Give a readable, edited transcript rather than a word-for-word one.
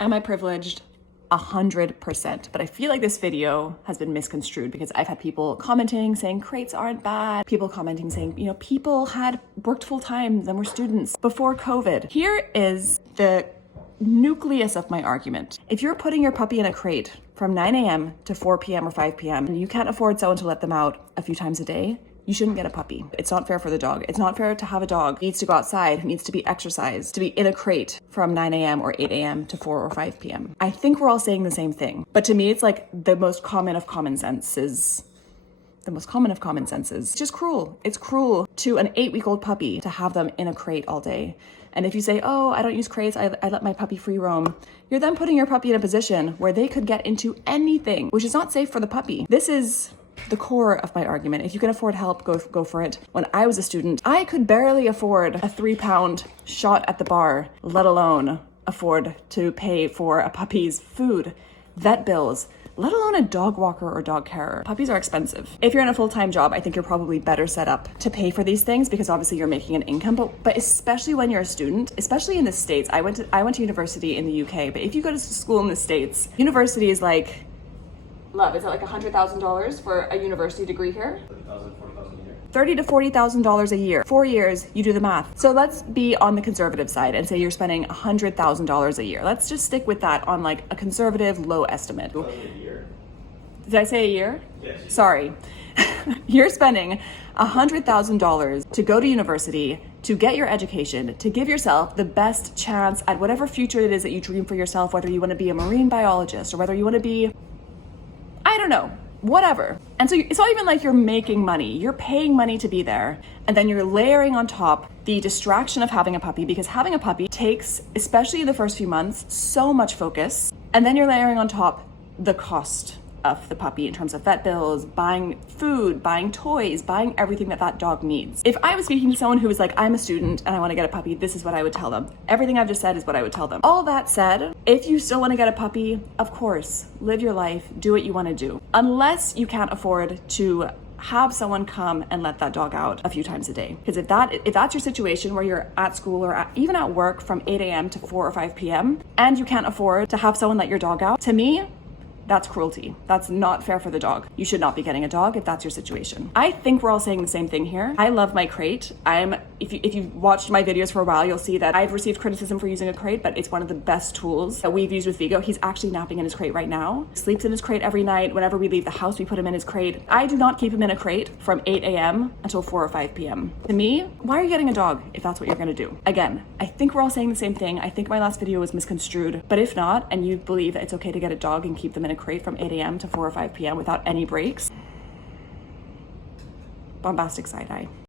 Am I privileged? 100%. But I feel like this video has been misconstrued because I've had people commenting saying crates aren't bad. People commenting saying, people had worked full time and were students before COVID. Here is the nucleus of my argument. If you're putting your puppy in a crate from 9 a.m. to 4 p.m. or 5 p.m. and you can't afford someone to let them out a few times a day, you shouldn't get a puppy. It's not fair for the dog. It's not fair to have a dog. It needs to go outside, it needs to be exercised, to be in a crate from 9 a.m. or 8 a.m. to 4 or 5 p.m. I think we're all saying the same thing. But to me, it's like the most common of common senses. It's just cruel. It's cruel to an 8-week-old puppy to have them in a crate all day. And if you say, oh, I don't use crates, I let my puppy free roam, you're then putting your puppy in a position where they could get into anything, which is not safe for the puppy. This is the core of my argument. If you can afford help, go for it. When I was a student, I could barely afford a 3-pound shot at the bar, let alone afford to pay for a puppy's food, vet bills, let alone a dog walker or dog carer. Puppies are expensive. If you're in a full-time job, I think you're probably better set up to pay for these things because obviously you're making an income, but especially when you're a student, especially in the States. I went to university in the UK, but if you go to school in the States, university is like, love, is it like $100,000 for a university degree here? $30,000 to $40,000 a year. 4 years, you do the math. So let's be on the conservative side and say you're spending $100,000 a year. Let's just stick with that on like a conservative low estimate. Did I say a year? Yes. Sorry. You're spending $100,000 to go to university, to get your education, to give yourself the best chance at whatever future it is that you dream for yourself, whether you want to be a marine biologist or whether you want to be, I don't know, whatever. And so it's not even like you're making money. You're paying money to be there. And then you're layering on top the distraction of having a puppy, because having a puppy takes, especially in the first few months, so much focus. And then you're layering on top the cost of the puppy in terms of vet bills, buying food, buying toys, buying everything that dog needs. If I was speaking to someone who was like, I'm a student and I want to get a puppy, this is what I would tell them. Everything I've just said is what I would tell them. All that said, if you still want to get a puppy, of course, live your life, do what you want to do. Unless you can't afford to have someone come and let that dog out a few times a day. Because if that's your situation where you're at school or even at work from 8 a.m. to 4 or 5 p.m. and you can't afford to have someone let your dog out, to me, that's cruelty. That's not fair for the dog. You should not be getting a dog if that's your situation. I think we're all saying the same thing here. I love my crate. If you've watched my videos for a while, you'll see that I've received criticism for using a crate, but it's one of the best tools that we've used with Vigo. He's actually napping in his crate right now. Sleeps in his crate every night. Whenever we leave the house, we put him in his crate. I do not keep him in a crate from 8 a.m. until 4 or 5 p.m. To me, why are you getting a dog if that's what you're gonna do? Again, I think we're all saying the same thing. I think my last video was misconstrued, but if not, and you believe that it's okay to get a dog and keep them in a crate from 8 a.m. to 4 or 5 p.m. without any breaks, bombastic side eye.